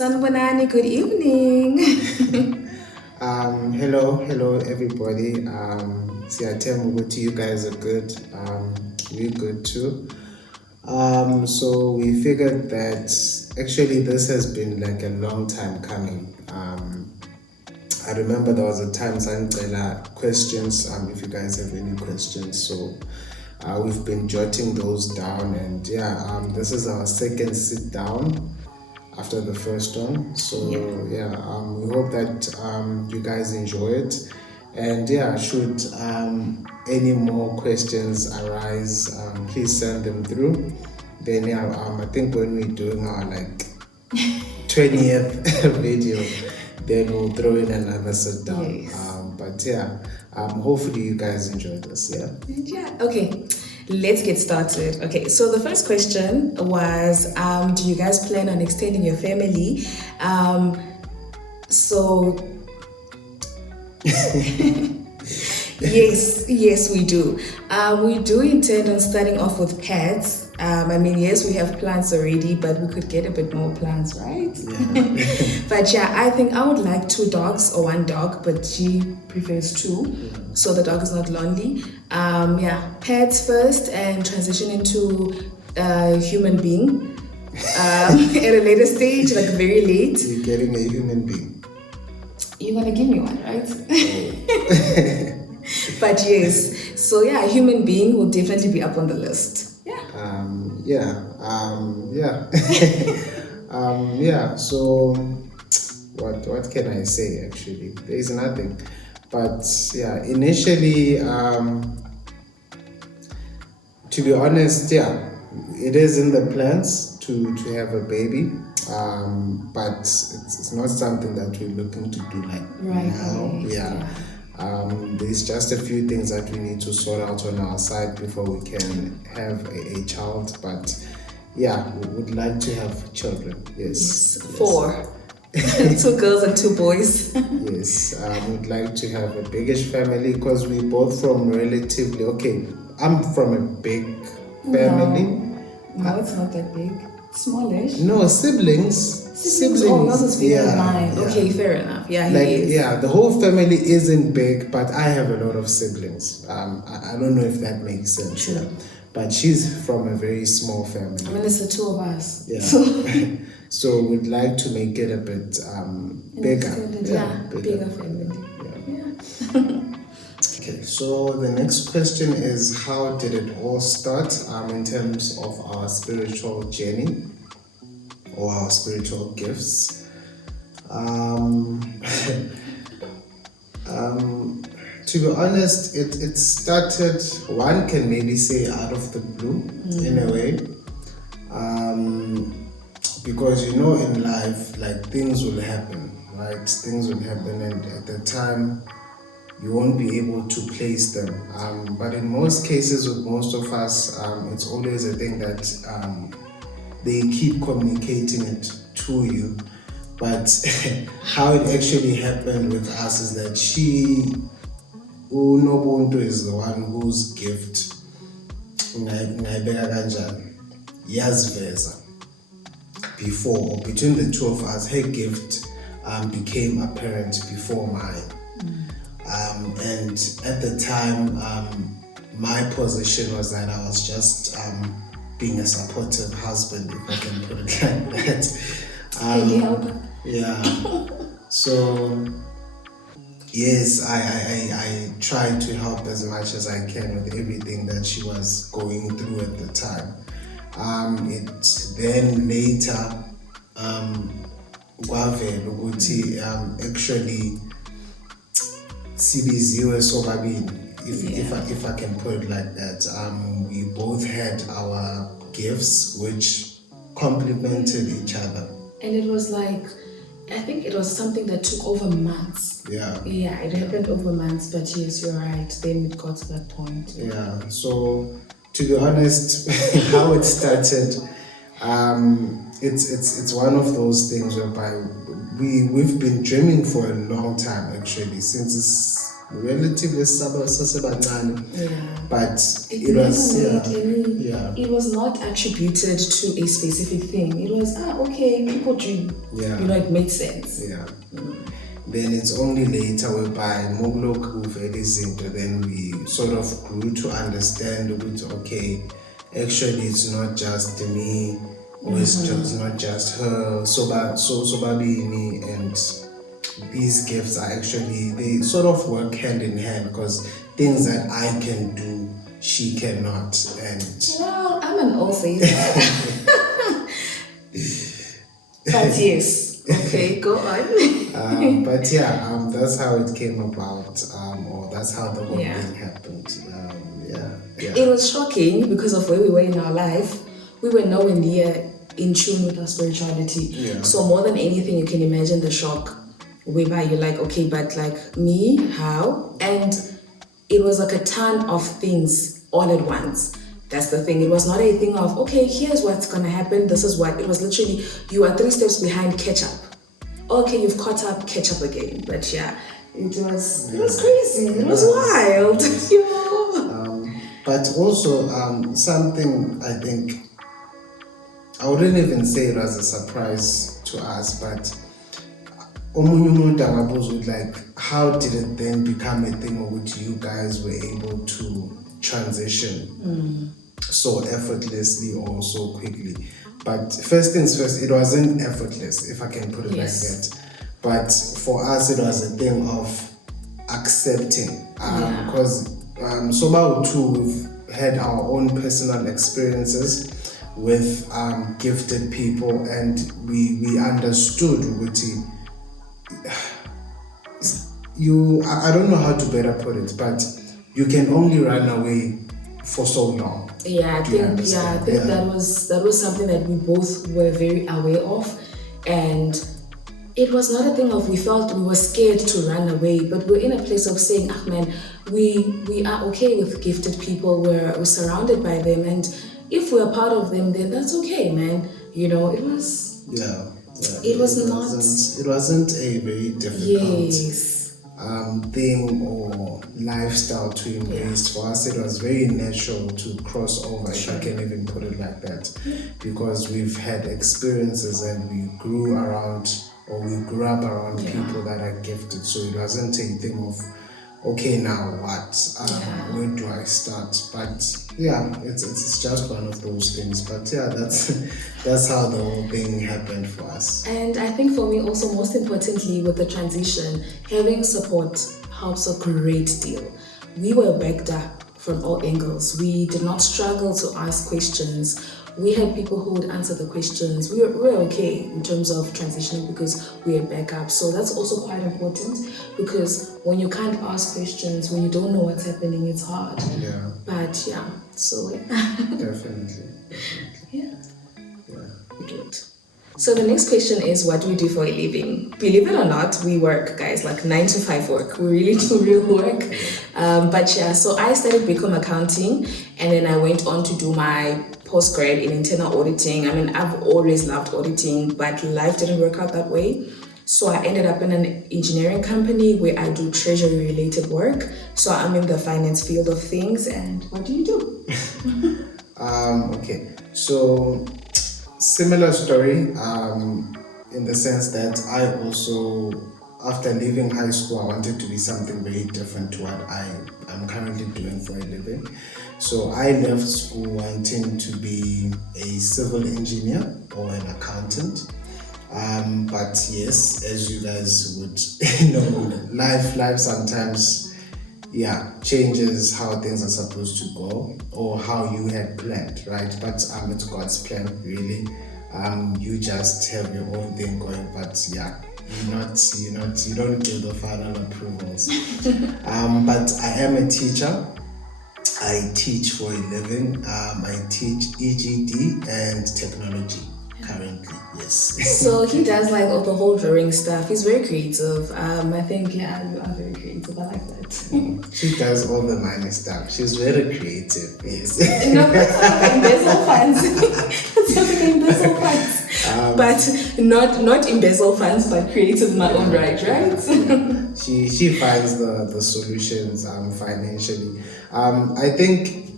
Sanbonani, good evening. Hello everybody. Siyathemba you guys are good. We're good too. So we figured that actually this has been like a long time coming. I remember there was a time Sangcela questions, if you guys have any questions. So we've been jotting those down, and this is our second sit down after the first one. So we hope that you guys enjoy it. And should any more questions arise, please send them through. Then I think when we're doing our 20th video, then we'll throw in another sit down. Yes. Hopefully you guys enjoy this. Okay, let's get started. Okay, so the first question was, do you guys plan on extending your family? Yes, we do. We do intend on starting off with pets. Yes, we have plants already, but we could get a bit more plants, right? Yeah. But I think I would like 2 dogs or 1 dog, but she prefers 2, so the dog is not lonely. Pets first and transition into a human being at a later stage, like very late. You're getting a human being. You're gonna give me one, right? But yes, so a human being will definitely be up on the list. So what can I say? Actually, there is nothing. But initially, to be honest, it is in the plans to have a baby. But it's not something that we're looking to do right now. There's just a few things that we need to sort out on our side before we can have a child. But we would like to have children. Yes. 4. 2 girls and 2 boys. Yes, we'd like to have a biggish family because we're both from I'm from a big family. No, it's not that big. Smallish. No, siblings. Oh, yours is bigger than mine. Yeah. Okay, fair enough. He is. The whole family isn't big, but I have a lot of siblings. I don't know if that makes sense. True. But she's from a very small family. It's the 2 of us. Yeah. So we'd like to make it a bit bigger. Bigger family. Yeah. Okay, so the next question is, how did it all start in terms of our spiritual journey or our spiritual gifts? To be honest, it started, one can maybe say out of the blue in a way. Because in life, things will happen, right? Things will happen, and at the time you won't be able to place them. But in most cases with most of us, it's always a thing that they keep communicating it to you. But how it actually happened with us is that uNobuntu is the one whose gift yaziveza before, or between the 2 of us, her gift became apparent before mine. And at the time, my position was that I was just being a supportive husband, if I can put it like that. So yes, I tried to help as much as I can with everything that she was going through at the time. It then later kwavela ukuthi actually sibiziwe sobabili, if I can put it like that. We both had our gifts which complemented each other. And it was I think it was something that took over months. It happened over months, but yes, you're right. Then it got to that point. So to be honest, how it started, it's one of those things whereby we've been dreaming for a long time, actually, since relatively sasebancane. Yeah. But It it was never made any. yeah. It was not attributed to a specific thing. It was okay, people dream. Yeah. You know, it made sense. Yeah. Then it's only later whereby Moglok izinto, then we sort of grew to understand that okay, actually it's not just me, or it's just not just her. So Babini and these gifts are actually, they sort of work hand in hand, because things that I can do, she cannot. And Well, I'm an all faith. But yes. Okay, go on. but yeah, that's how it came about, or that's how the whole Yeah. thing happened. It was shocking because of where we were in our life. We were nowhere near in tune with our spirituality. Yeah. So more than anything, you can imagine the shock whereby you're like, okay, but like me, how? And it was like a ton of things all at once. That's the thing. It was not a thing of, okay, here's what's gonna happen, this is what. It was literally, you are 3 steps behind, catch up. Okay, you've caught up, catch up again. But yeah, it was crazy. It was wild. You know? But also, something I think, I wouldn't even say it was a surprise to us, but like, how did it then become a thing of which you guys were able to transition so effortlessly or so quickly? But first things first, it wasn't effortless, if I can put it like that. But for us, it was a thing of accepting, because Soba too, we've had our own personal experiences with gifted people, and we understood I don't know how to better put it, but you can only run away for so long. Yeah, I think that was something that we both were very aware of, and it was not a thing of we felt we were scared to run away, but we're in a place of saying, man, we are okay with gifted people, we're surrounded by them, and if we're part of them, then that's okay, man. You know, it was it wasn't a very difficult thing or lifestyle to embrace. For us, it was very natural to cross over, if I can even put it like that, because we've had experiences and we grew around, or we grew up around people that are gifted. So it wasn't a thing of, okay, now what? Where do I start? But yeah, it's just one of those things. But yeah, that's how the whole thing happened for us. And I think for me also, most importantly, with the transition, having support helps a great deal. We were backed up from all angles. We did not struggle to ask questions. We had people who would answer the questions. We were okay in terms of transitioning because we had backup. So that's also quite important, because when you can't ask questions, when you don't know what's happening, it's hard. Yeah. But yeah, so Definitely. yeah. Good. So the next question is, what do we do for a living? Believe it or not, we work, guys, like 9 to 5 work. We really do real work. But yeah, so I studied BCom accounting, and then I went on to do my postgrad in internal auditing. I mean, I've always loved auditing, but life didn't work out that way. So I ended up in an engineering company where I do treasury related work. So I'm in the finance field of things. And what do you do? Okay, so similar story, in the sense that I also, after leaving high school, I wanted to be something very different to what I am currently doing for a living. So I left school wanting to be a civil engineer or an accountant. But yes, as you guys would know, life sometimes changes how things are supposed to go, or how you had planned, right? But it's God's plan, really. You just have your own thing going, but you don't give the final approvals. But I am a teacher. I teach for a living. I teach EGD and technology currently, yes. So he does like all the whole drawing stuff. He's very creative. I think, you are very creative. I like that. She does all the money stuff. She's very creative, yes. No, embezzle funds. Embezzle funds. But not embezzle funds, but creative in my own right? Yeah. she finds the solutions financially. I think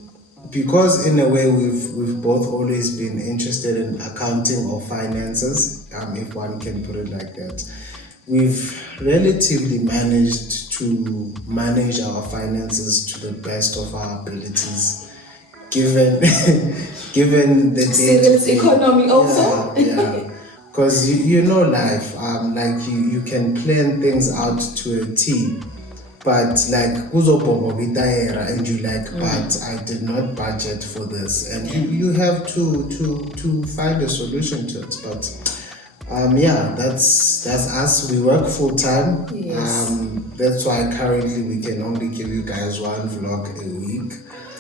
because in a way we've both always been interested in accounting or finances, if one can put it like that. We've relatively managed to manage our finances to the best of our abilities, given given the Serious economy also. Yeah. Because you know life, like you can plan things out to a T, but like and you like, but I did not budget for this, and you have to find a solution to it. But yeah, that's us. We work full time. Yes. That's why currently we can only give you guys one vlog a week.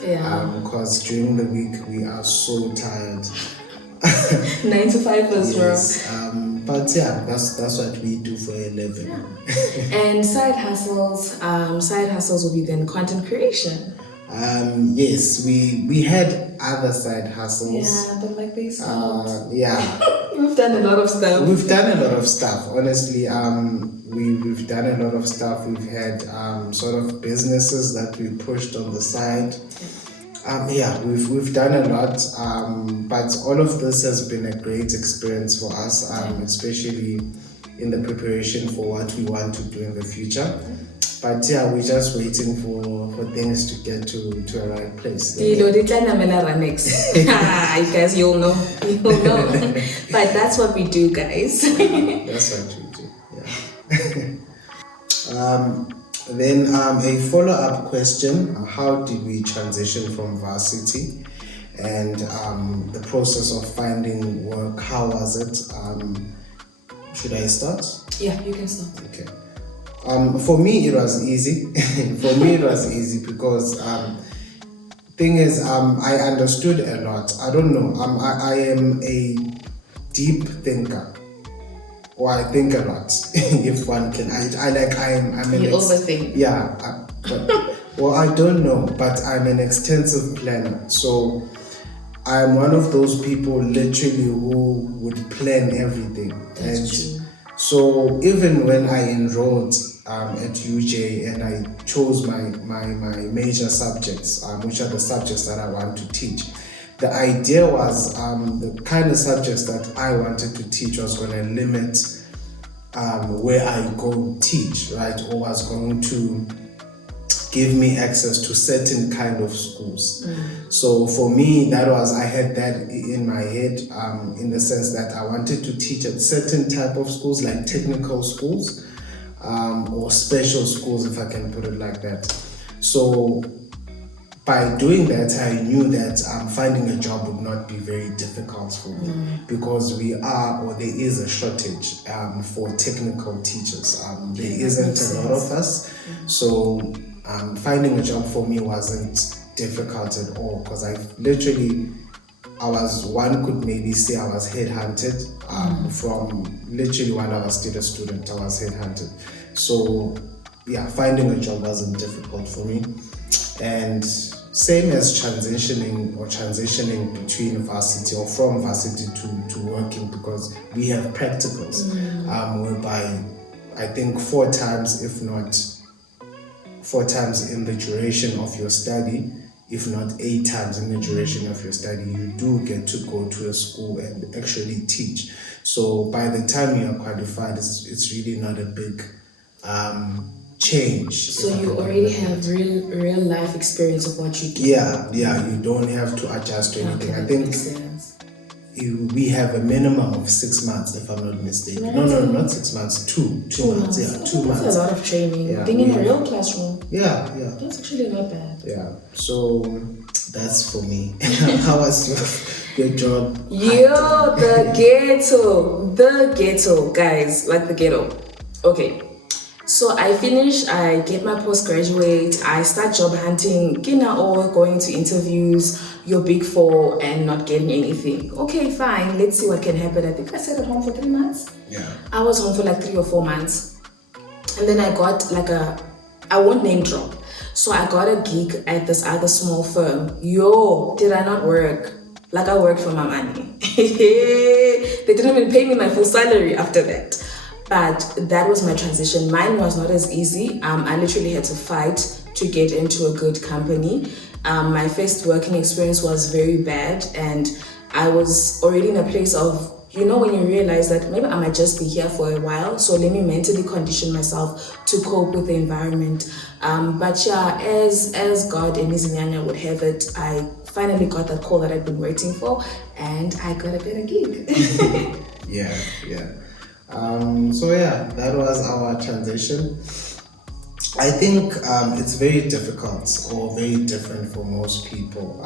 Yeah. Because during the week we are so tired. 9 to 5 as well. Yes, but yeah, that's what we do for a living. And side hustles will be then content creation. Yes, we had other side hustles. Yeah, but like they stopped. Yeah. We've done a lot of stuff. We've done a lot of stuff. Honestly, we've done a lot of stuff. We've had sort of businesses that we pushed on the side. Yeah, we've done a lot, but all of this has been a great experience for us, especially in the preparation for what we want to do in the future. But yeah, we're just waiting for things to get to a right place. You guys, you'll know. But that's what we do, guys. That's what we do, yeah. Then a follow-up question: how did we transition from varsity, and the process of finding work? How was it? Should I start? Yeah, you can start. Okay. For me, it was easy. For me, it was easy because thing is, I understood a lot. I don't know. I am a deep thinker. Or I think a lot, if one can. I'm an overthink. Yeah, well, I don't know, but I'm an extensive planner. So I'm one of those people literally who would plan everything. That's true. So even when I enrolled at UJ and I chose my major subjects, which are the subjects that I want to teach, the idea was the kind of subjects that I wanted to teach was going to limit where I go teach, right? Or was going to give me access to certain kind of schools. So for me, I had that in my head, in the sense that I wanted to teach at certain type of schools, like technical schools, or special schools, if I can put it like that. So by doing that, I knew that finding a job would not be very difficult for me, because there is a shortage for technical teachers. There isn't a lot of us. So finding a job for me wasn't difficult at all, because one could maybe say I was headhunted from literally while I was still a student. I was headhunted. So yeah, finding a job wasn't difficult for me. And same as transitioning between varsity or from varsity to working, because we have practicals whereby I think 4 times, if not 4 times in the duration of your study, if not 8 times in the duration of your study, you do get to go to a school and actually teach. So by the time you are qualified, it's really not a big change. So you already have real life experience of what you do. Yeah, you don't have to adjust to anything. I think we have a minimum of 6 months, if I'm not mistaken. No, not 6 months, 2 months. Yeah, 2 months. That's a lot of training. Yeah, Being in a real classroom. Yeah. That's actually not bad. Yeah. So that's for me. How was your job? Yo, the ghetto, guys, like the ghetto. Okay. So I finish, I get my postgraduate, I start job hunting, or going to interviews, your Big 4 and not getting anything. Okay, fine, let's see what can happen. I think I stayed at home for 3 months. Yeah. I was home for like 3 or 4 months. And then I got I won't name drop. So I got a gig at this other small firm. Yo, did I not work? Like I worked for my money. They didn't even pay me my full salary after that. But that was my transition. Mine was not as easy. I literally had to fight to get into a good company. My first working experience was very bad, and I was already in a place of, when you realize that maybe I might just be here for a while, so let me mentally condition myself to cope with the environment. But yeah, as God and His Nyanya would have it, I finally got that call that I'd been waiting for, and I got a better gig. Yeah. So yeah, that was our transition. I think it's very difficult or very different for most people.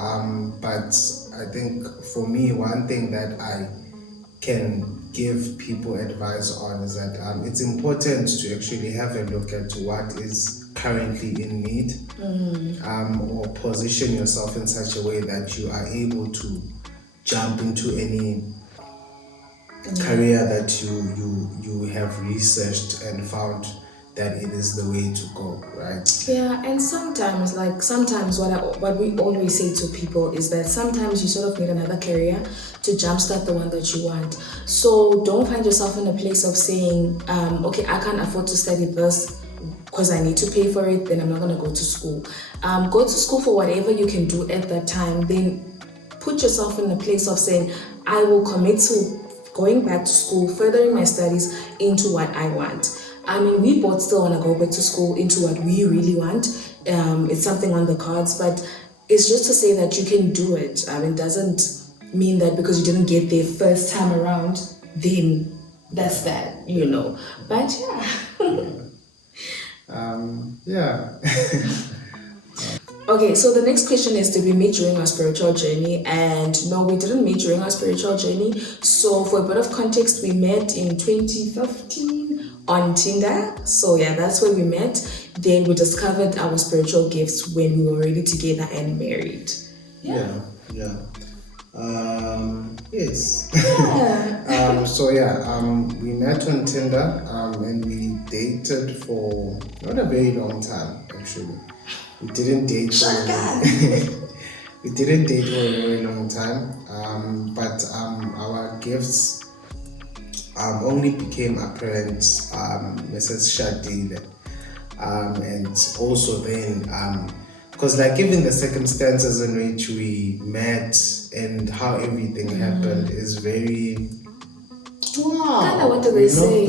But I think for me, one thing that I can give people advice on is that it's important to actually have a look at what is currently in need, or position yourself in such a way that you are able to jump into any career that you have researched and found that it is the way to go, right? Yeah, and sometimes what we always say to people is that sometimes you sort of need another career to jumpstart the one that you want. So don't find yourself in a place of saying, okay, I can't afford to study this because I need to pay for it, then I'm not going to go to school. Go to school for whatever you can do at that time. Then put yourself in a place of saying, I will commit to going back to school, furthering my studies into what I want. I mean, we both still want to go back to school into what we really want. It's something on the cards, but it's just to say that you can do it. It doesn't mean that because you didn't get there first time around, then that's that, But yeah. Okay, so the next question is, did we meet during our spiritual journey? And no, we didn't meet during our spiritual journey. So for a bit of context, we met in 2015 on Tinder. So yeah, that's where we met. Then we discovered our spiritual gifts when we were already together and married. Yeah. Yes. Yeah. We met on Tinder, and we dated for not a very long time, actually. We didn't date for we didn't date for a very long time, but our gifts only became apparent Mrs. Shadile, and also then because given the circumstances in which we met and how everything happened is very Kind of what do they say?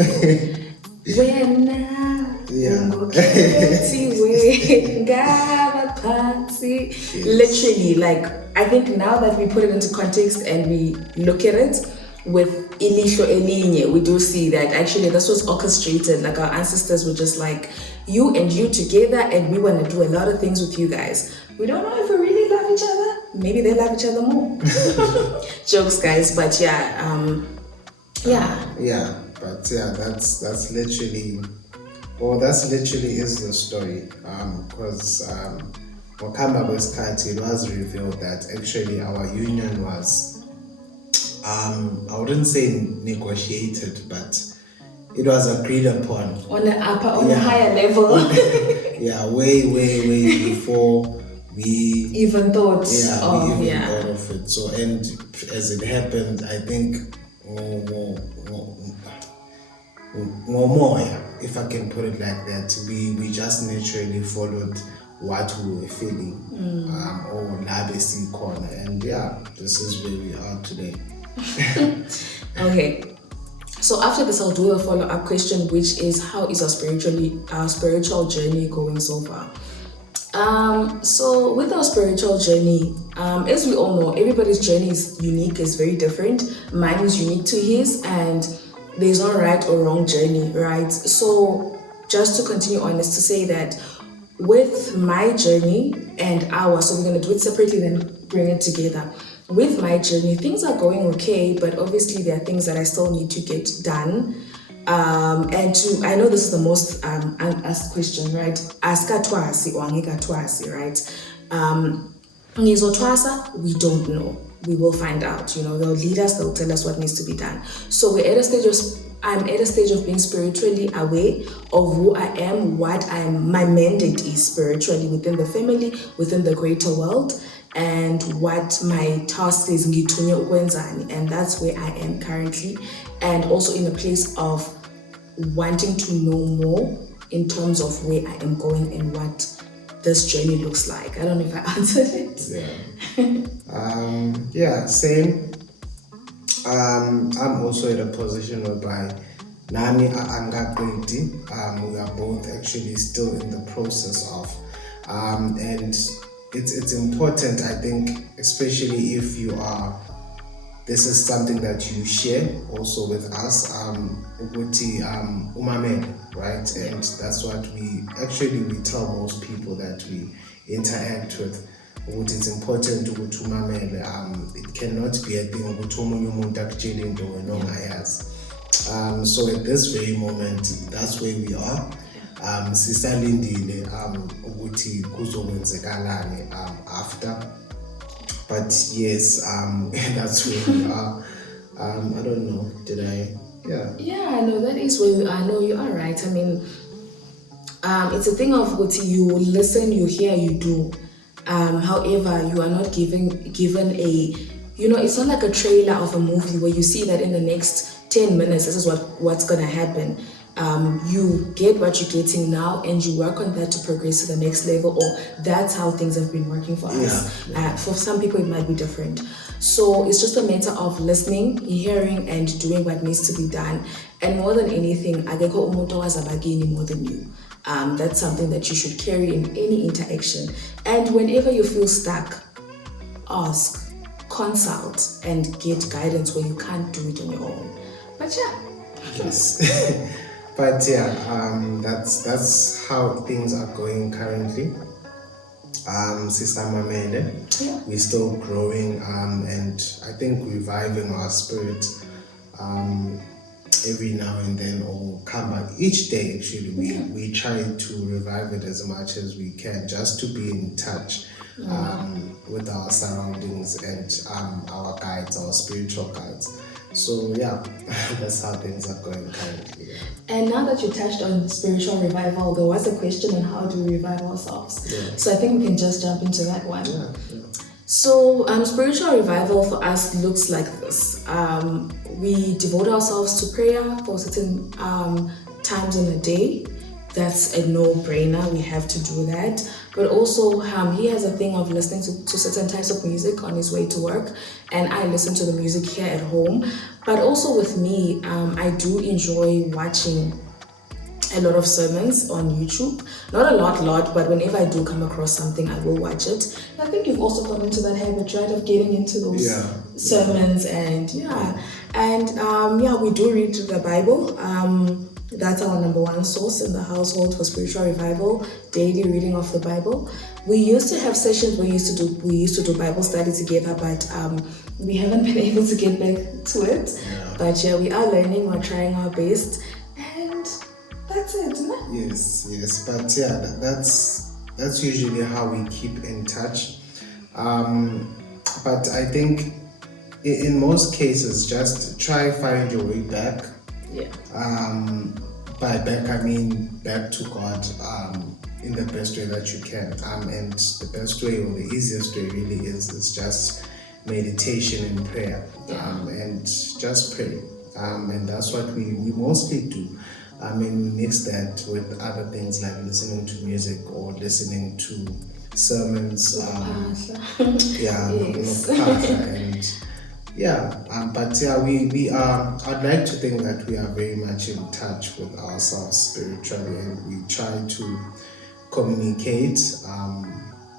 Literally, I think now that we put it into context and we look at it with Ilisho Elinye, we do see that actually this was orchestrated. Our ancestors were just like, you and you together, and we want to do a lot of things with you guys. We don't know if we really love each other. Maybe they love each other more. Jokes, guys, but yeah. That's literally, that's literally is the story. Because Wakamba Weskati, it was revealed that actually our union was, I wouldn't say negotiated, but it was agreed upon on a higher level. way before we even thought thought of it. So, and as it happened, I think more, if I can put it like that, we just naturally followed what we were feeling, or labesi corner, and this is where we are today. Okay, so after this I'll do a follow-up question, which is, how is our spiritual journey going so far? So with our spiritual journey, as we all know, everybody's journey is unique, is very different. Mine is unique to his, and there's no right or wrong journey, right? So just to continue on is to say that with my journey and ours, so we're going to do it separately, then bring it together. With my journey, things are going okay, but obviously there are things that I still need to get done. I know this is the most asked question, right? Aska twasi or angika twasi, right? Nizo twasa, we don't know. We will find out. They'll lead us, they'll tell us what needs to be done. So I'm at a stage of being spiritually aware of who I am, my mandate is spiritually within the family, within the greater world, and what my task is, and that's where I am currently, and also in a place of wanting to know more in terms of where I am going and what this journey looks like. I don't know if I answered it. Yeah, same. I'm also in a position whereby Nami Anga Brady, we are both actually still in the process of, and it's important, I think, especially if you are, this is something that you share also with us, Uguti Umamele, right? And that's what we tell most people that we interact with. It's important to umamele. It cannot be a thing ukuthi omunye umuntu akutshele into wena ongayazi. So at this very moment, that's where we are. Sisalindile ukuthi kuzokwenzekalani after. But yes, that's where we are. I don't know. Did I? Yeah. Yeah, no, that is where we are. No, you are right. I mean, it's a thing of what you listen, you hear, you do. However, you are not given a, it's not like a trailer of a movie where you see that in the next 10 minutes, this is what's going to happen. You get what you're getting now and you work on that to progress to the next level, or that's how things have been working for us. For some people, it might be different. So it's just a matter of listening, hearing, and doing what needs to be done. And more than anything, akekho umuntu owazabakini more than you. That's something that you should carry in any interaction. And whenever you feel stuck, ask, consult, and get guidance where you can't do it on your own. But yeah. Yes. But yeah, that's how things are going currently. Sisama Mele, we're still growing, and I think reviving our spirit every now and then, or come back each day. Actually, we try to revive it as much as we can, just to be in touch with our surroundings and our guides, our spiritual guides. So yeah, that's how things are going currently. Yeah. And now that you touched on spiritual revival, there was a question on how do we revive ourselves. Yeah. So I think we can just jump into that one. Yeah. So spiritual revival for us looks like this. We devote ourselves to prayer for certain times in a day. That's a no-brainer. We have to do that. But also, he has a thing of listening to certain types of music on his way to work, and I listen to the music here at home. But also with me, I do enjoy watching a lot of sermons on YouTube. Not a lot, but whenever I do come across something, I will watch it. And I think you've also gone into that habit, right, of getting into those sermons, and we do read the Bible. That's our number one source in the household for spiritual revival, daily reading of the Bible. We used to have sessions we used to do Bible study together, but we haven't been able to get back to it. Yeah. But yeah, we are learning, we're trying our best, and that's it, isn't it? Yes. But yeah, that's usually how we keep in touch. But I think in most cases, just try find your way back. Yeah. By back, I mean back to God in the best way that you can. And the best way, or the easiest way really is just meditation and prayer. And just pray. And that's what we mostly do. I mean, we mix that with other things like listening to music or listening to sermons. But we are, I'd like to think that we are very much in touch with ourselves spiritually, and we try to communicate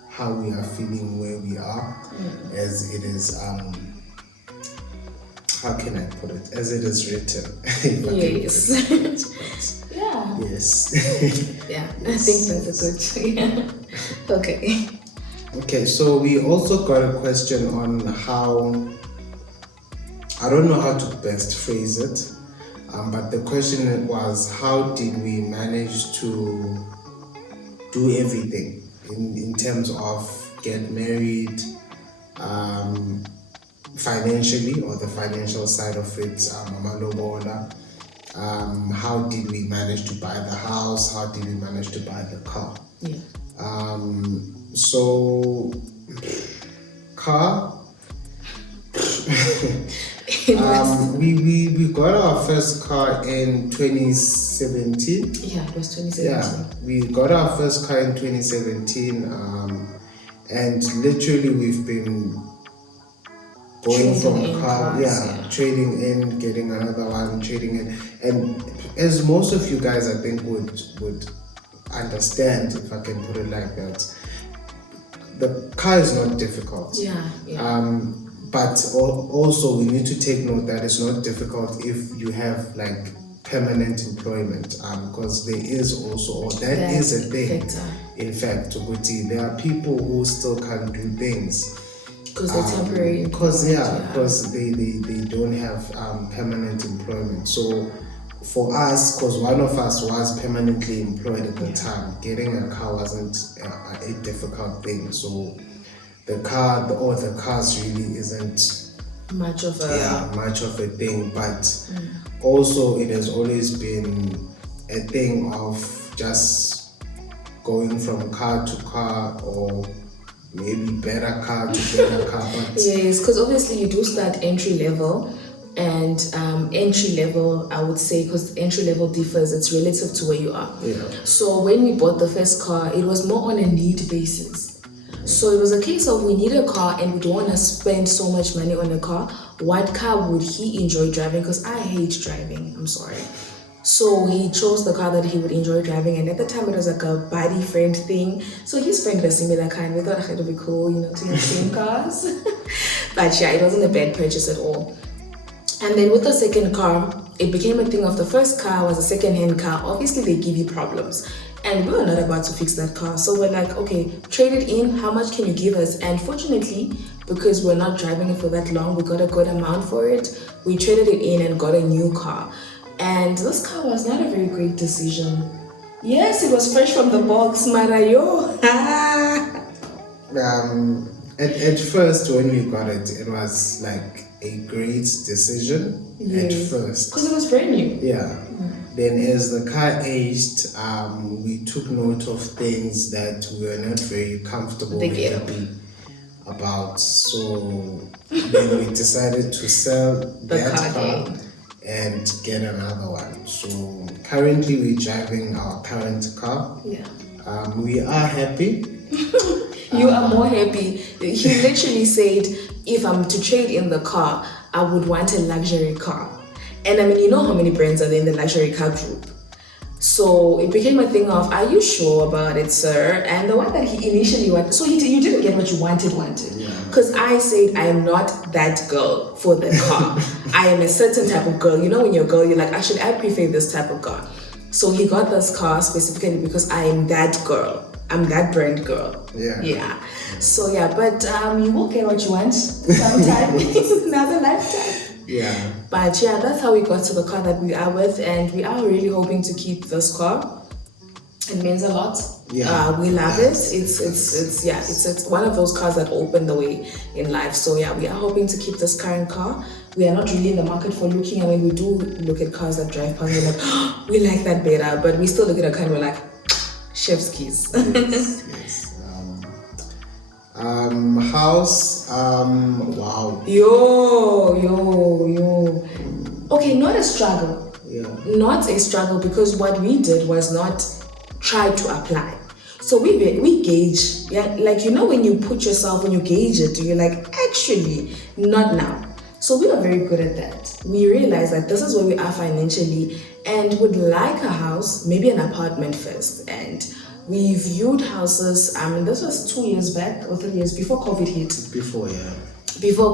how we are feeling, where we are, as it is, how can I put it, as it is written. Yes. Yeah. Yes. Yeah, I think that's a good. Okay. Okay, so we also got a question on how, I don't know how to best phrase it, but the question was, how did we manage to do everything in terms of get married, financially, or the financial side of it, how did we manage to buy the house, how did we manage to buy the car? Yeah. So, car, We got our first car in 2017. Yeah, it was 2017. Yeah, we got our first car in 2017, and literally we've been going Trading from in car, cars, yeah, trading in, getting another one, trading in, and as most of you guys I think would understand, if I can put it like that, the car is not difficult. Yeah. But also we need to take note that it's not difficult if you have like permanent employment, because there is also, or that is a thing. Factor. In fact, Tuguti, there are people who still can't do things Because they're temporary. because they don't have permanent employment. So for us, because one of us was permanently employed at the time, getting a car wasn't a difficult thing. So the cars really isn't much of a thing, but also it has always been a thing of just going from car to car, or maybe better car to better car. But yes, because obviously you do start entry level, and entry level, I would say, because entry level differs, it's relative to where you are. Yeah. So when we bought the first car, it was more on a need basis. So it was a case of we need a car and we don't want to spend so much money on a car. What car would he enjoy driving? Because I hate driving, I'm sorry. So he chose the car that he would enjoy driving, and at the time it was like a buddy friend thing. So his friend had a similar car and we thought it would be cool, to have same cars. But yeah, it wasn't a bad purchase at all. And then with the second car, it became a thing of the first car was a second-hand car. Obviously they give you problems. And we were not about to fix that car. So we're like, okay, trade it in. How much can you give us? And fortunately, because we're not driving it for that long, we got a good amount for it. We traded it in and got a new car. And this car was not a very great decision. Yes, it was fresh from the box, Marayo. At first when we got it, it was like a great decision. At first. Because it was brand new. Yeah. Then as the car aged, we took note of things that we were not very comfortable and happy about. So then we decided to sell that car and get another one. So currently we're driving our current car. Yeah. We are happy. You are more happy. He literally said, if I'm to trade in the car, I would want a luxury car. And I mean, you know how many brands are there in the luxury car group. So it became a thing of, are you sure about it, sir? And the one that he initially wanted, so you didn't get what you wanted. Because I said, I am not that girl for the car. I am a certain type of girl. You know, when you're a girl, you're like, actually, I prefer this type of car. So he got this car specifically because I am that girl. I'm that brand girl. Yeah. So yeah, but you will get what you want sometime. Another lifetime. Yeah. But yeah, that's how we got to the car that we are with, and we are really hoping to keep this car. It means a lot. Yeah. We love it. It's one of those cars that open the way in life. So yeah, we are hoping to keep this current car. We are not really in the market for looking. I mean, we do look at cars that drive past. We're like, oh, we like that better, but we still look at a car and we're like, chef's keys. Yes. House. Wow. Yo. Okay, not a struggle. Yeah. Not a struggle, because what we did was not try to apply. So we gauge, yeah, like when you put yourself, when you gauge it, you're like, actually, not now. So we are very good at that. We realize that this is where we are financially and would like a house, maybe an apartment first. And we viewed houses, this was 2 years back or 3 years before COVID hit. Before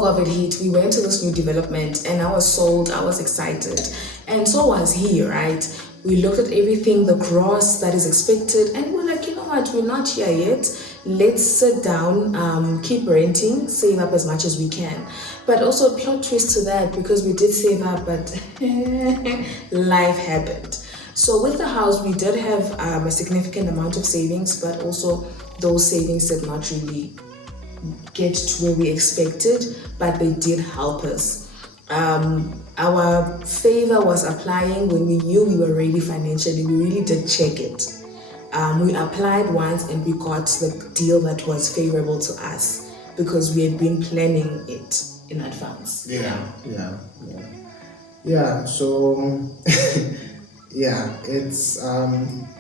COVID hit, we went to this new development and I was sold, I was excited. And so was he, right? We looked at everything, the gross that is expected, and we're like, you know what, we're not here yet. Let's sit down, keep renting, save up as much as we can. But also plot twist to that, because we did save up, but life happened. So with the house, we did have a significant amount of savings, but also those savings did not really get to where we expected, but they did help us. Our favor was applying when we knew we were ready financially. We really did check it. We applied once and we got the deal that was favorable to us because we had been planning it. in advance. Yeah. So yeah, it's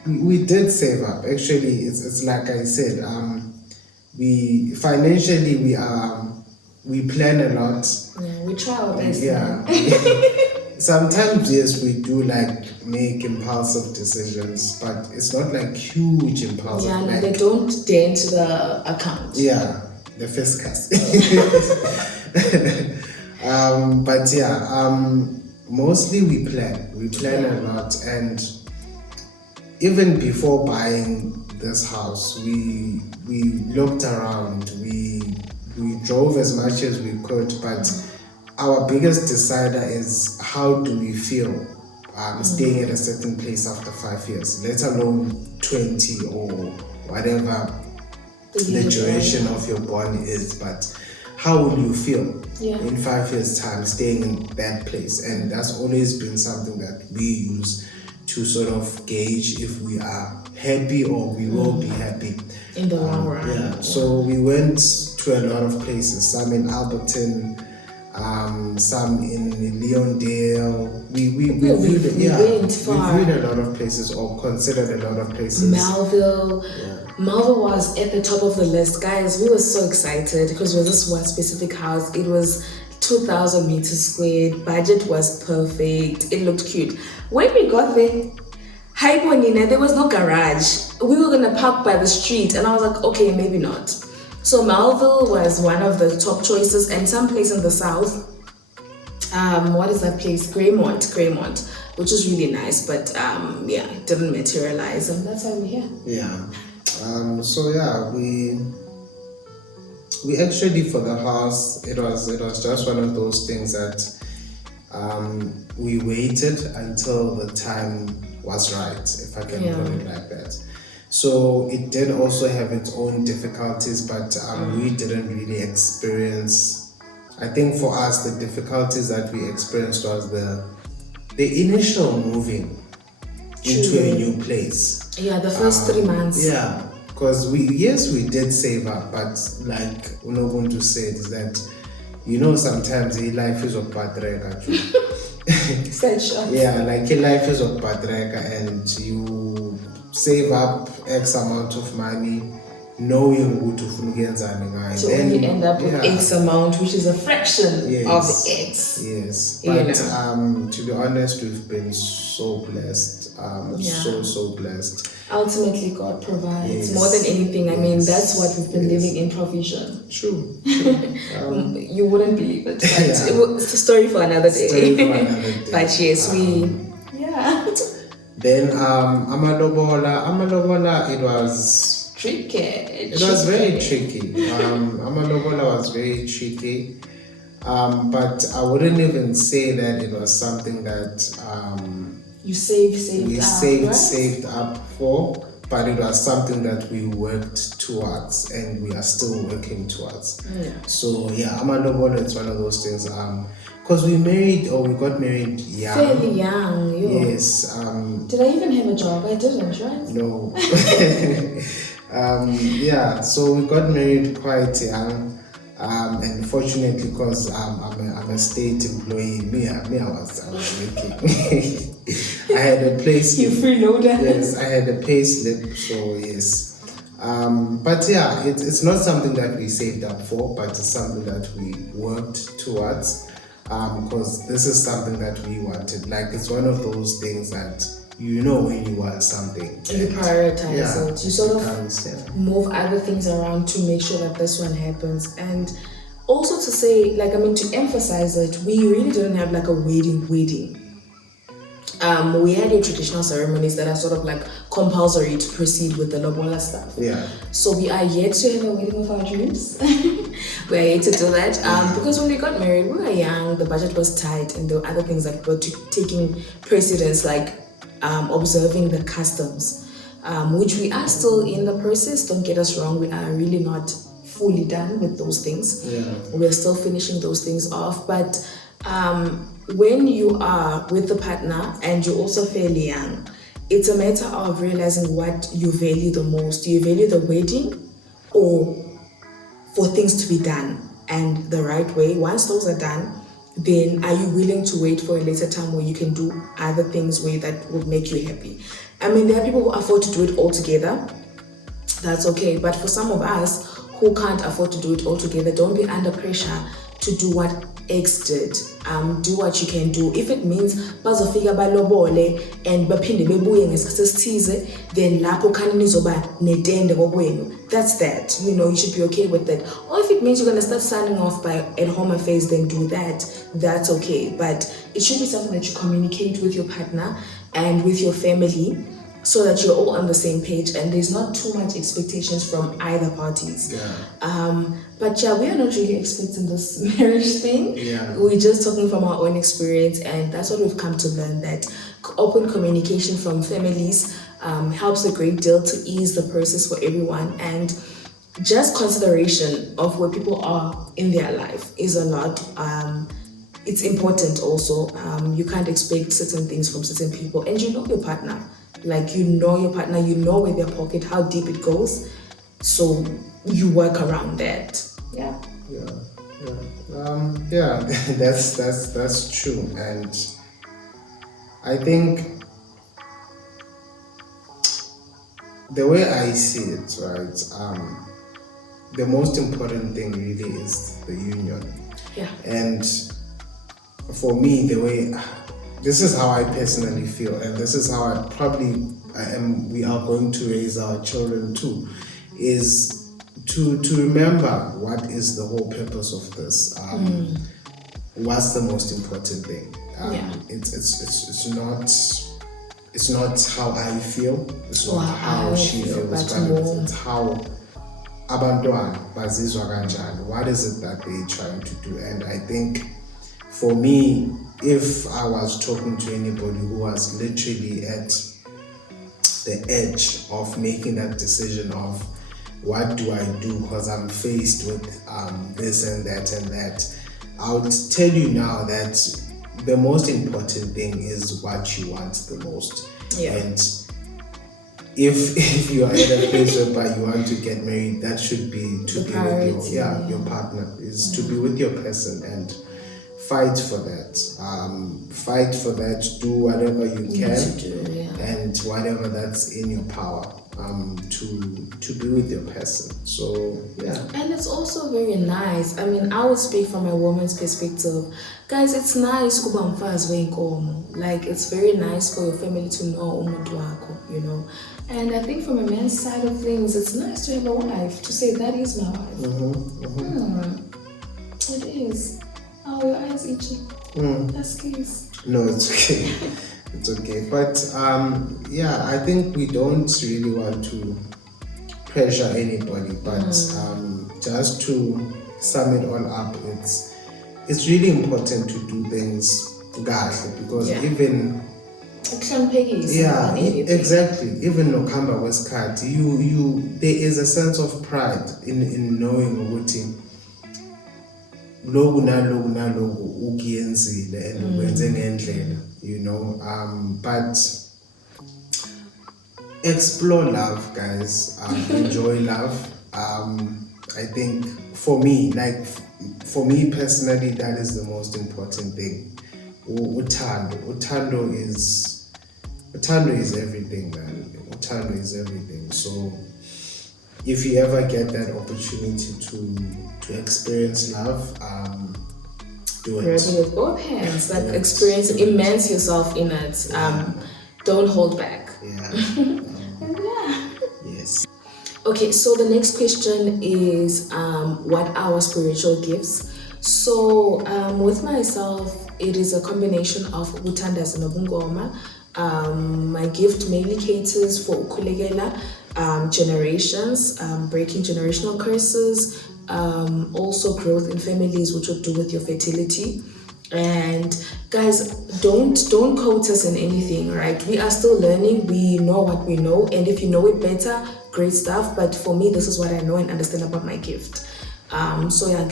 we did save up. Actually, it's like I said, we financially we plan a lot. Yeah, we try our best. Yeah. Sometimes yes, we do like make impulsive decisions, but it's not like huge impulsive. Yeah, like, they don't dent the account. Yeah, the fiscus. But yeah, mostly we plan. We plan a lot, and even before buying this house, we looked around. We drove as much as we could, but our biggest decider is how do we feel staying at a certain place after 5 years, let alone 20 or whatever the duration of your bond is. But how will you feel in 5 years' time staying in that place? And that's always been something that we use to sort of gauge if we are happy or we will be happy in the long run. Yeah. So we went to a lot of places, some in Alberton, some in Leondale. We viewed a lot of places, or considered a lot of places. Melville. Melville was at the top of the list, guys. We were so excited because it was this one specific house. It was 2,000 meters squared. Budget was perfect. It looked cute. When we got there, hi Bonina, there was no garage. We were gonna park by the street, and I was like, okay, maybe not. So Melville was one of the top choices, and some place in the south. What is that place? Greymont, which is really nice, but it didn't materialize, and that's why we're here. Yeah. So yeah, we actually, for the house, it was just one of those things that we waited until the time was right, if I can put it like that. So it did also have its own difficulties, but we didn't really experience. I think for us, the difficulties that we experienced was the initial moving into a new place. Yeah, the first 3 months. Yeah, because we did save up, but like Unobuntu said, is that sometimes life is a padrega. Yeah, like life is a padrega, and you save up X amount of money, knowing who to so only end up with X amount, which is a fraction of X. Yes, but to be honest, we've been so blessed. So blessed. Ultimately, God provides more than anything. I mean, that's what we've been living in provision. True. You wouldn't believe it, but it's a story for another day. But yes, Then Amalobola, it was tricky. It was very tricky. Amalobola was very tricky. But I wouldn't even say that it was something that you saved up for, but it was something that we worked towards, and we are still working towards. So Amalobola is one of those things. Because we got married young. Fairly young. Yes. Did I even have a job? I didn't, right? No. So we got married quite young. And fortunately, because I'm a state employee, me I was working. I had a place. You freeloader. Yes, I had a pay slip. So yes. But it's not something that we saved up for, but it's something that we worked towards. Because this is something that we wanted. Like, it's one of those things that when you want something, you prioritize it. You sort of move other things around to make sure that this one happens. And also to say, to emphasize it, we really didn't have like a wedding. We had your traditional ceremonies that are sort of like compulsory to proceed with the lobola stuff. Yeah. So we are yet to have a wedding of our dreams. We are yet to do that. Because when we got married, we were young, the budget was tight, and there were other things that were taking precedence, like observing the customs, which we are still in the process. Don't get us wrong, we are really not fully done with those things. We're still finishing those things off, but when you are with the partner and you're also fairly young, it's a matter of realizing what you value the most. Do you value the wedding or for things to be done? and the right way, once those are done, then are you willing to wait for a later time where you can do other things where that would make you happy? I mean, there are people who afford to do it all together. That's okay. But for some of us who can't afford to do it all together, don't be under pressure to do what X did. Do what you can do. If it means bazofika balobole and baphinde bebuye ngesikhathi esithize, then lapho khani nizoba netende kokwenu. That's that. You should be okay with that. Or if it means you're gonna start signing off by at home affairs, then do that. That's okay. But it should be something that you communicate with your partner and with your family, so that you're all on the same page and there's not too much expectations from either parties. But yeah, we are not really expecting this marriage thing. We're just talking from our own experience, and that's what we've come to learn, that open communication from families helps a great deal to ease the process for everyone, and just consideration of where people are in their life is a lot. It's important also. You can't expect certain things from certain people, and your partner. Like, your partner, where their pocket, how deep it goes. So you work around that. Yeah. That's true. And I think the way I see it, right, the most important thing really is the union. Yeah. And for me, this is how I personally feel, and this is how we are going to raise our children too, is to remember what is the whole purpose of this. What's the most important thing? It's not how I feel, it's not how she feels, but it's how abantwana bazizwa kanjani. What is it that they're trying to do? And I think for me, if I was talking to anybody who was literally at the edge of making that decision of what do I do because I'm faced with this and that, I would tell you now that the most important thing is what you want the most. And if you are at a place whereby you want to get married, that should be to be with your partner, is to be with your person and fight for that. Do whatever you can, and whatever that's in your power, to be with your person. So and it's also very nice. I mean, I would speak from a woman's perspective, guys. It's nice kuba mfazi wenkomo. Like, it's very nice for your family to know umuntu wako, And I think from a man's side of things, it's nice to have a wife, to say that is my wife. It is. Oh, your eyes itchy. Excuse. No, it's okay. It's okay. But I think we don't really want to pressure anybody. But just to sum it all up, it's really important to do things kahle, because even exactly. Even nokuhamba kwesikhathi, you there is a sense of pride in knowing ukuthi loku naloku ukuyenzile and ukwenze ngendlela, but explore love, guys. Enjoy love. I think for me personally, that is the most important thing. Utando is everything, man. Utando is everything. So if you ever get that opportunity to experience love, do it. Grab it with both hands. Like, experience, immerse yourself in it. Don't hold back. Yes. Okay, so the next question is what are our spiritual gifts? So with myself, it is a combination of uthandaza nobungoma. My gift mainly caters for ukulegela, generations, breaking generational curses, also growth in families, which will do with your fertility. And guys, don't quote us in anything, right? We are still learning. We know what we know, and if you know it better, great stuff. But for me, this is what I know and understand about my gift. So yeah,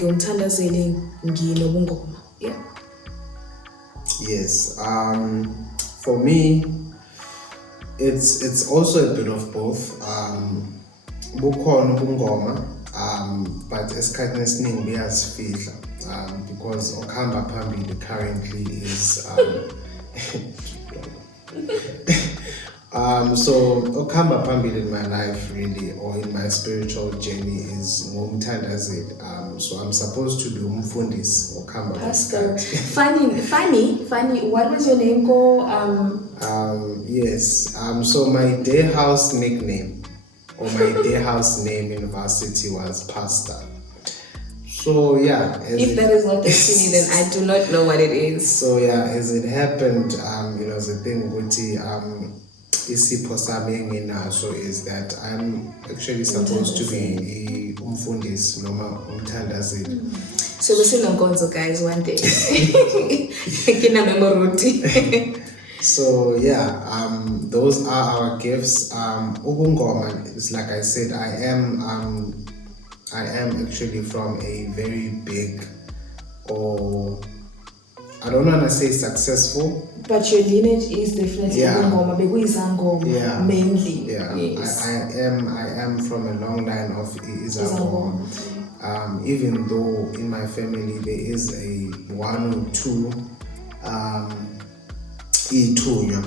yes. For me, it's also a bit of both. Bukhona ubungoma, but esikhathini esiningi uyazifihla because okuhamba phambili currently is so okuhamba phambili in my life really, or in my spiritual journey, is ngumthandazeli. So I'm supposed to be umfundisi okuhamba Pastor. Funny. What was your name called? Yes. So my day house nickname, or my day house name in varsity, was Pastor. So yeah. If that is not destiny, then I do not know what it is. So yeah, as it happened, the thing with isipho sami enginaso is that I'm actually supposed to be umfundisi noma umthandazeli. So we'll see Nongonzo, guys, one day. Kina memoruti. So yeah, those are our gifts. Ubungoma is, like I said, I am actually from a very big, or I don't want to say successful, but your lineage is definitely Ubungoma. Yeah. Mainly. Yeah. Yes. I am from a long line of Izangoma. Even though in my family there is a one or two Ithunya,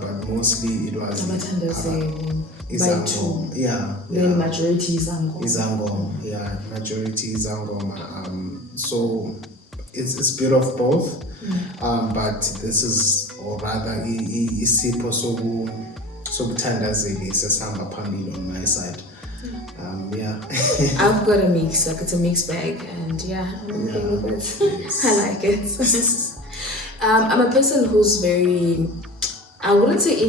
but mostly it was Izangoma. Yeah. Then majority Izangoma. Izangoma. Yeah, majority Izangoma. So it's a bit of both. But this is, or rather, isipho sobuthandazeli sesihamba phambili on my side. Yeah. I've got a mix, like it's a mixed bag, and I'm okay with it. Yes. I like it. I'm a person who's very, I wouldn't say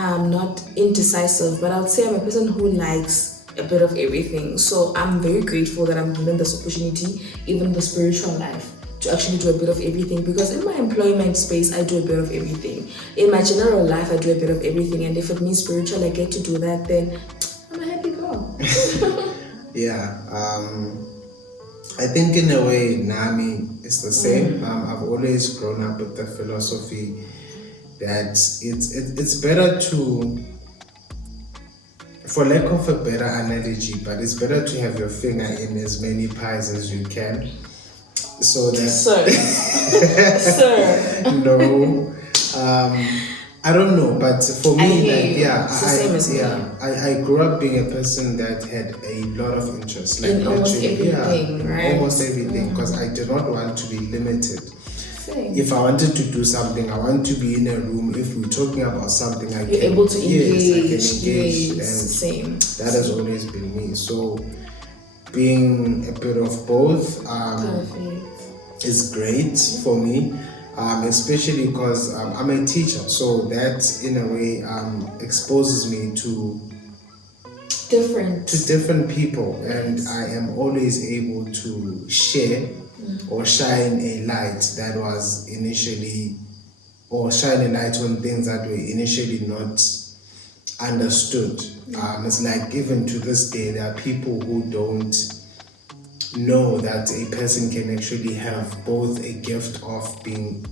not indecisive, but I would say I'm a person who likes a bit of everything. So I'm very grateful that I'm given this opportunity, even in the spiritual life, to actually do a bit of everything, because in my employment space I do a bit of everything. In my general life I do a bit of everything, and if it means spiritual I get to do that, then I'm a happy girl. Yeah, I think in a way Nami is the same. I've always grown up with the philosophy that it's better to, for lack of a better analogy, but it's better to have your finger in as many pies as you can. So that Sir. No, I don't know, but for me, I grew up being a person that had a lot of interest, like in almost everything, right? Almost everything, because I did not want to be limited. Same. If I wanted to do something, I want to be in a room. If we're talking about something, You're able to engage. Yes, I can engage. Yes, and same. That has always been me. So being a bit of both is great for me, especially because I'm a teacher, so that in a way exposes me to different people, and I am always able to share or shine a light that was initially, or shine a light on things that were initially not understood. It's like even to this day there are people who don't know that a person can actually have both a gift of being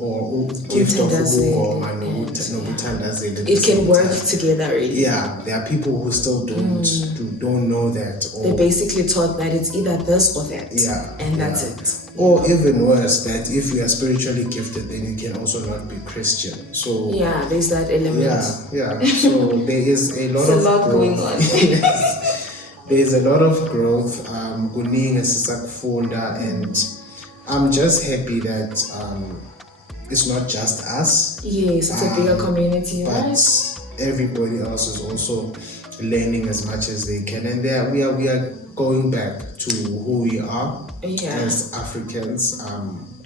or gift of woman. It can work together really. Yeah, there are people who still don't know that, or they basically taught that it's either this or that. Yeah, and that's it. Or even worse, that if you are spiritually gifted, then you can also not be Christian. So yeah, there's that element. Yeah. So there is a lot of growth going on. There's a lot of growth. And I'm just happy that it's not just us. Yes, it's a bigger community, but right? Everybody else is also learning as much as they can, and we are going back to who we are as Africans.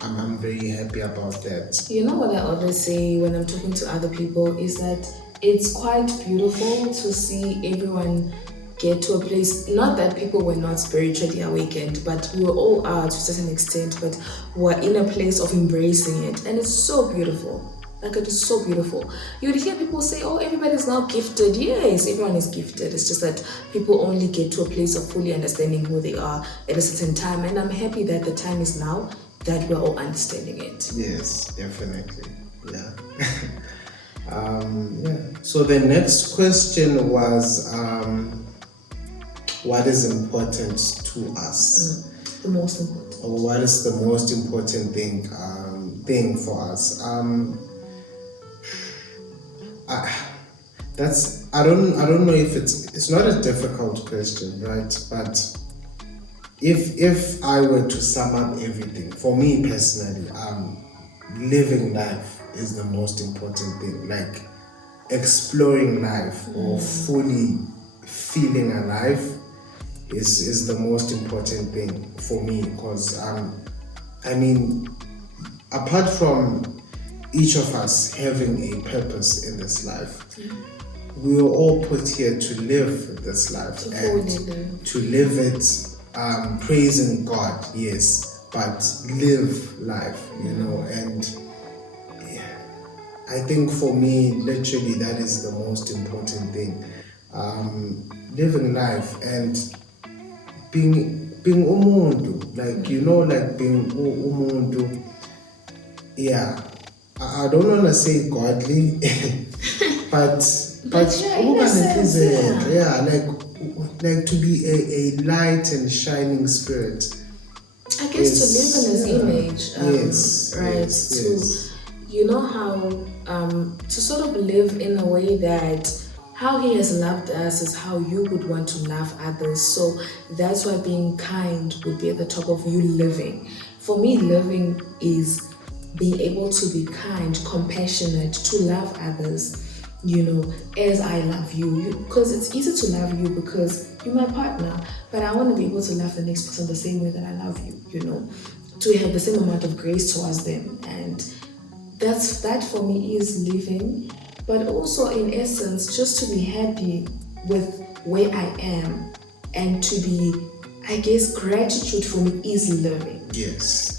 I'm very happy about that. You know what I always say when I'm talking to other people is that it's quite beautiful to see everyone get to a place, not that people were not spiritually awakened, but we all are to a certain extent, but we're in a place of embracing it, and it's so beautiful. Like, it is so beautiful. You would hear people say, oh, everybody's now gifted. Yes, everyone is gifted. It's just that people only get to a place of fully understanding who they are at a certain time, and I'm happy that the time is now that we're all understanding it. Yes, definitely. Yeah. So the next question was what is important to us. The most important. Or what is the most important thing for us? I don't know if it's not a difficult question, right? But if I were to sum up everything, for me personally, living life is the most important thing. Like exploring life or fully feeling alive is the most important thing for me, because I mean, apart from each of us having a purpose in this life, we were all put here to live this life to live it praising God, yes, but live life, and I think for me, literally, that is the most important thing. Living life and being umuntu, like being umuntu. Yeah, I don't want to say godly, but in a sense, like to be a light and shining spirit. I guess to live in His image, right? Yes. You know how to sort of live in a way that how He has loved us is how you would want to love others. So that's why being kind would be at the top of you living. For me, living is being able to be kind, compassionate, to love others, as I love you. Because it's easy to love you because you're my partner, but I want to be able to love the next person the same way that I love you, to have the same amount of grace towards them. And that for me is living, but also in essence, just to be happy with where I am and to be, I guess, gratitude for me is living. Yes,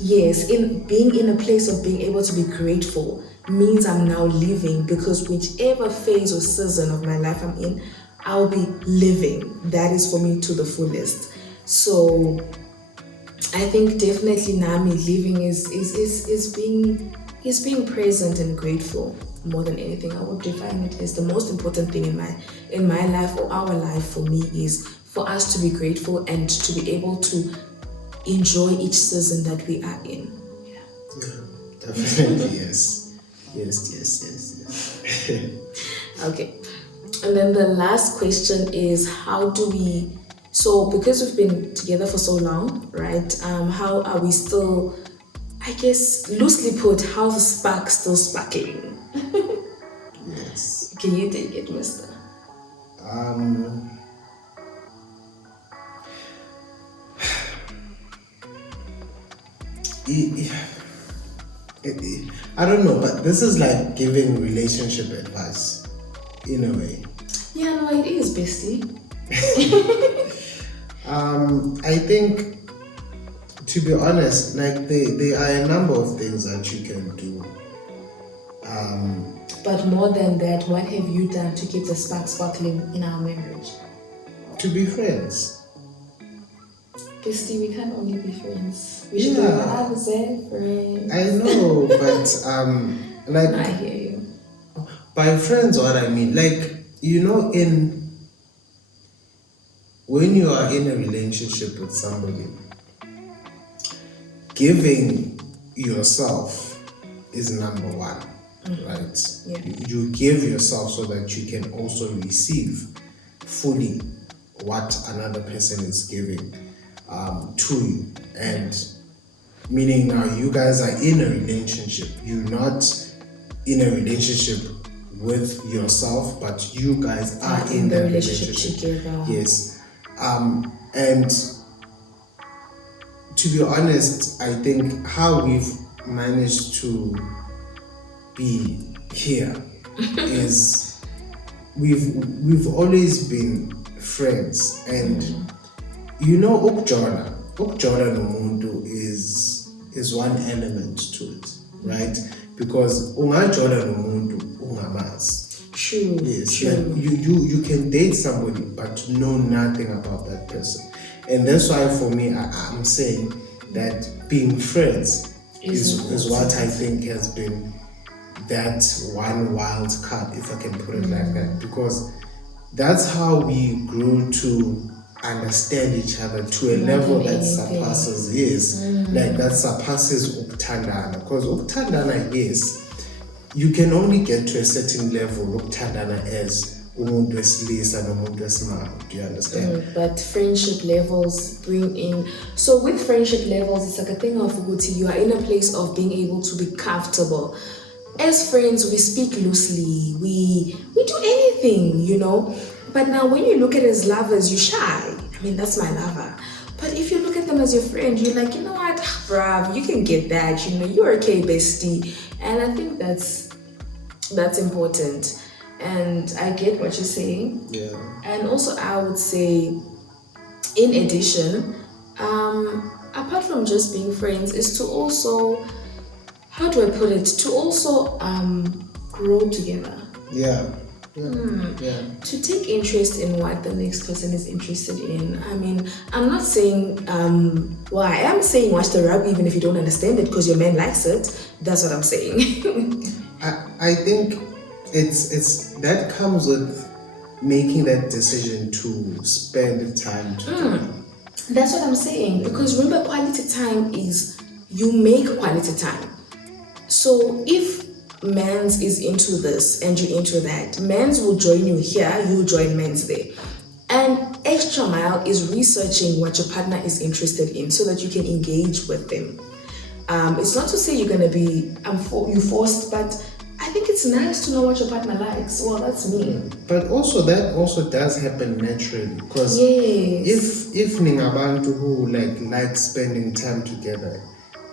in being in a place of being able to be grateful means I'm now living, because whichever phase or season of my life I'm in, I'll be living. That is for me to the fullest. So I think definitely Nami living is being present and grateful more than anything. I would define it as the most important thing in my life, or our life. For me, is for us to be grateful and to be able to enjoy each season that we are in. Yeah, definitely. yes. Okay, and then the last question is, how do we, so because we've been together for so long, right, how are we still, I guess, loosely put, how's the spark still sparkling? Yes. Can you take it, mister? I don't know, but this is like giving relationship advice in a way. Yeah, no, it is, bestie. I think, to be honest, like there are a number of things that you can do. But more than that, what have you done to keep the spark sparkling in our marriage? To be friends. Bestie, we can't only be friends. We should be friends. I know, but like I hear you. By friends, what I mean, like, when you are in a relationship with somebody, giving yourself is number one, right? Yeah. You give yourself so that you can also receive fully what another person is giving to you. And meaning now you guys are in a relationship. You're not in a relationship with yourself, but you guys are in the relationship together. Yes. And to be honest, I think how we've managed to be here is we've always been friends. And ukujona nomuntu is one element to it, right? Because ungajona nomuntu ungamazi. True. Yes, true. like you can date somebody but know nothing about that person. And that's why for me, I'm saying that being friends is what I think has been that one wild card, if I can put it like that, because that's how we grew to understand each other to a More level than that anything. surpasses, yes, like that surpasses ukuthandana. Because ukuthandana, yes, you can only get to a certain level ukuthandana as umuntu wesilisa nomuntu wesimame. Do you understand? But friendship levels bring in. So with friendship levels, it's like a thing of Uguti, you are in a place of being able to be comfortable. As friends, we speak loosely, we do anything, you know. But now when you look at it as lovers, you're shy. I mean, that's my lover. But if you look at them as your friend, you're like, you know what, bruv, you can get that, you know, you're okay, bestie. And I think that's important. And I get what you're saying. Yeah. And also, I would say, in addition, apart from just being friends, is to also, how do I put it? To also grow together. Yeah. Yeah. To take interest in what the next person is interested in. I mean, I'm not saying, well, I am saying watch the rugby even if you don't understand it because your man likes it. That's what I'm saying. I think it's that comes with making that decision to spend time together. That's what I'm saying. Because remember, quality time is you make quality time. So if Mans is into this and you're into that, Mans will join you here, you join Mans there. And extra mile is researching what your partner is interested in so that you can engage with them. It's not to say you're gonna be you forced, but I think it's nice to know what your partner likes. Well, that's me. But also that also does happen naturally because Yes. if ningabantu who like spending time together,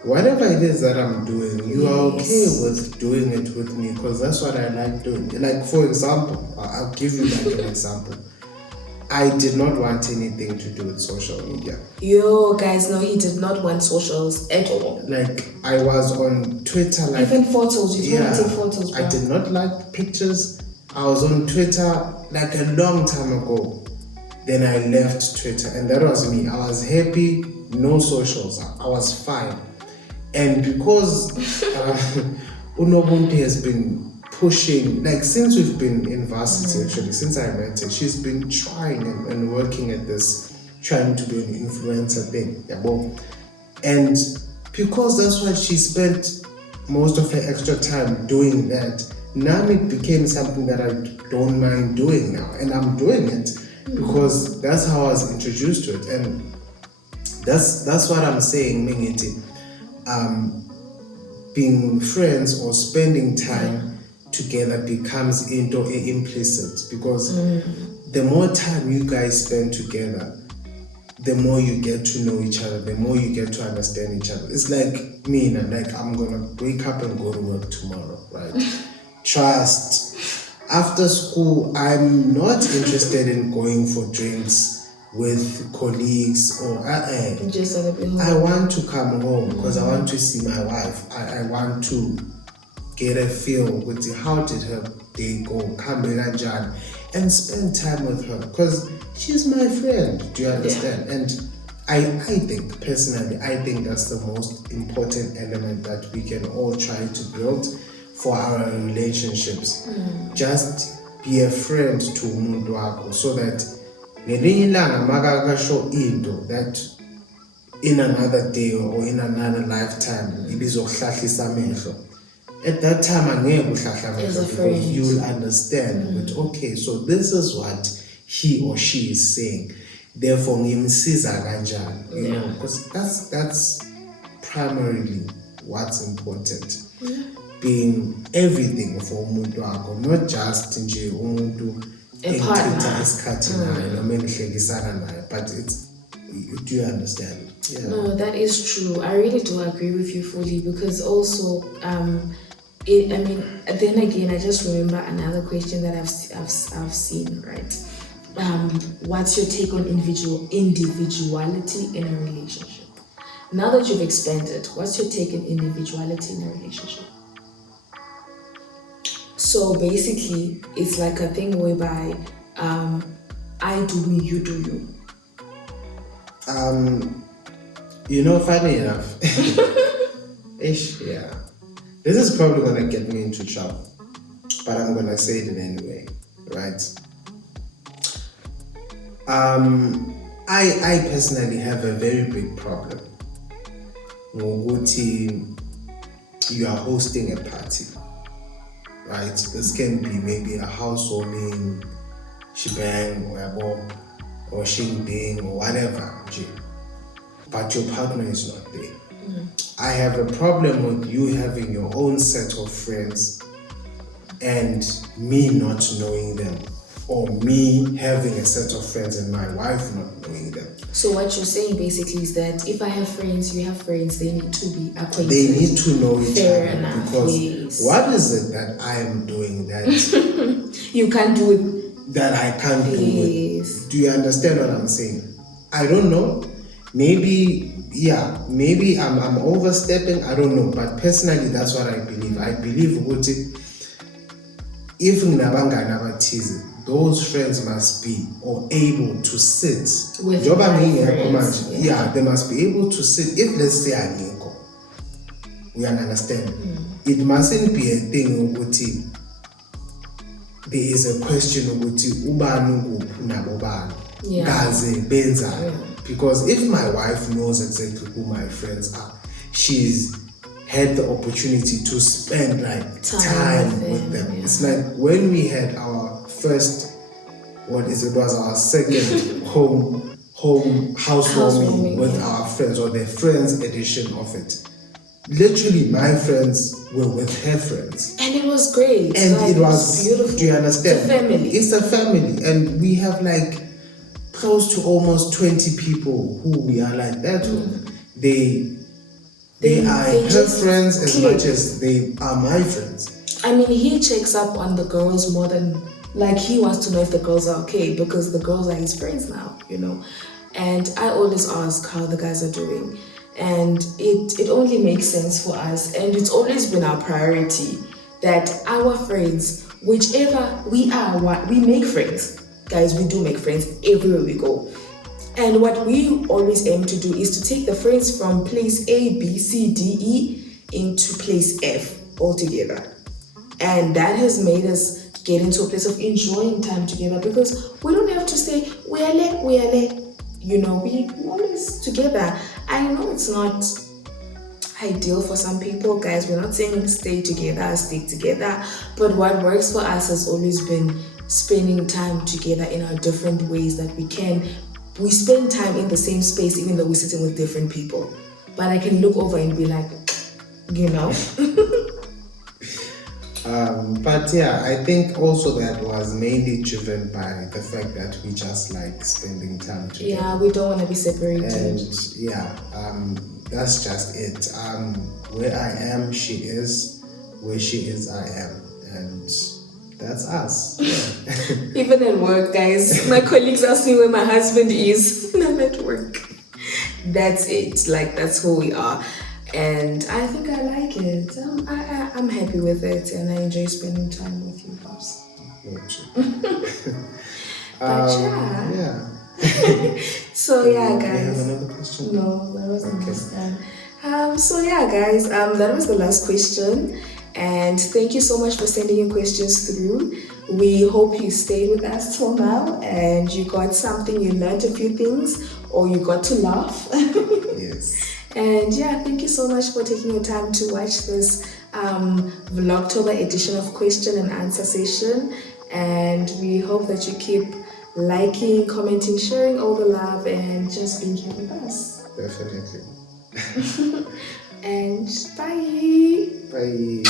whatever it is that I'm doing, you are okay with doing it with me because that's what I like doing. Like for example, I'll give you like an example. I did not want anything to do with social media. Yo, guys, no, he did not want socials at all. Like I was on Twitter, like even photos, you don't take photos. I did not like pictures. I was on Twitter like a long time ago. Then I left Twitter, and that was me. I was happy, no socials. I was fine, and because Unobuntu has been pushing, like since we've been in varsity, actually, since I met her, she's been trying and working at this, trying to do an influencer thing. And because that's what she spent most of her extra time doing that, now it became something that I don't mind doing now. And I'm doing it because that's how I was introduced to it. And that's what I'm saying, Mingiti. Being friends or spending time together becomes implicit because the more time you guys spend together, the more you get to know each other, the more you get to understand each other. It's like me, like I'm gonna wake up and go to work tomorrow, right? Trust. After school, I'm not interested in going for drinks with colleagues or just I want to come home because I want to see my wife. I want to get a feel with how did her day go, and spend time with her because she's my friend. Do you understand? And I think personally, I think that's the most important element that we can all try to build for our relationships. Just be a friend to umuntu wakho so that ngelinye ilanga makakasho into that in another day or in another lifetime ibizokuhlahlisa amehlo. At that time, angeke uhlahla amehlo because you'll understand that okay, so this is what he or she is saying. Therefore, ngimsiza kanjani, you know, because that's primarily what's important. Being everything for umuntu wakho, not just nje umuntu engithatha isikhathi naye noma engihlekisana naye, but it's, do you understand? Yeah. No, that is true. I really do agree with you fully because also then again, I just remember another question that I've seen, right? What's your take on individuality in a relationship? Now that you've expanded, what's your take on individuality in a relationship? So basically, it's like a thing whereby I do me, you do you. You know, funny enough, yeah. This is probably gonna get me into trouble, but I'm gonna say it anyway, right? I personally have a very big problem. Ngokuthi you are hosting a party, right? This can be maybe a housewarming, shebang, or shingding, or whatever, but your partner is not there. I have a problem with you having your own set of friends and me not knowing them, or me having a set of friends and my wife not knowing them. So what you're saying basically is that if I have friends, you have friends, they need to be acquainted. They need to know each Fair other, enough, because yes. what is it that I am doing that You can't do it. that I can't do Yes. it? Do you understand what I'm saying? I don't know. Maybe I'm overstepping. I don't know. But personally, that's what I believe. I believe ukuthi if nabangani abathize, those friends must be or able to sit With Njoba my ngingekho friends, manje, yeah, they must be able to sit. If let's say angikho, we understand. It mustn't be a thing ukuthi there is a question ukuthi ubani ukuphi nabo bani kaze benzani. Because if my wife knows exactly who my friends are, she's had the opportunity to spend like time with them. Yeah. It's like when we had our first, was our second housewarming with our friends, or the friends edition of it. Literally, my friends were with her friends. And it was great. And like, it was beautiful. Do you understand? It's a family. It's a family. And we have like close to almost 20 people who we are like that with. They are her friends as much as they are my friends. I mean, he checks up on the girls more than, like, he wants to know if the girls are okay, because the girls are his friends now, you know. And I always ask how the guys are doing. And it only makes sense for us. And it's always been our priority that our friends, whichever we are, we make friends. Guys, we do make friends everywhere we go. And what we always aim to do is to take the friends from place A, B, C, D, E into place F altogether. And that has made us get into a place of enjoying time together, because we don't have to say, we are late. You know, we always together. I know it's not ideal for some people, guys. We're not saying stay together, stick together. But what works for us has always been spending time together in our different ways that we can. We spend time in the same space even though we're sitting with different people. But I can look over and be like, you know. But yeah, I think also that was mainly driven by the fact that we just like spending time together. Yeah, we don't want to be separated. And yeah, that's just it. Where I am, she is. Where she is, I am. And that's us. Yeah. Even at work, guys, my colleagues ask me where my husband is when I'm at work. That's it. Like, that's who we are. And I think I like it. I'm happy with it, and I enjoy spending time with you, Pops. Yeah. So yeah, Do you have guys. another question? No, that was the last time. So yeah, guys, that was the last question. And thank you so much for sending your questions through. We hope you stayed with us till now and you got something, you learned a few things, or you got to laugh. Yes. And yeah, thank you so much for taking your time to watch this Vlogtober edition of question and answer session. And we hope that you keep liking, commenting, sharing all the love, and just being here with us. Definitely. And bye. Bye.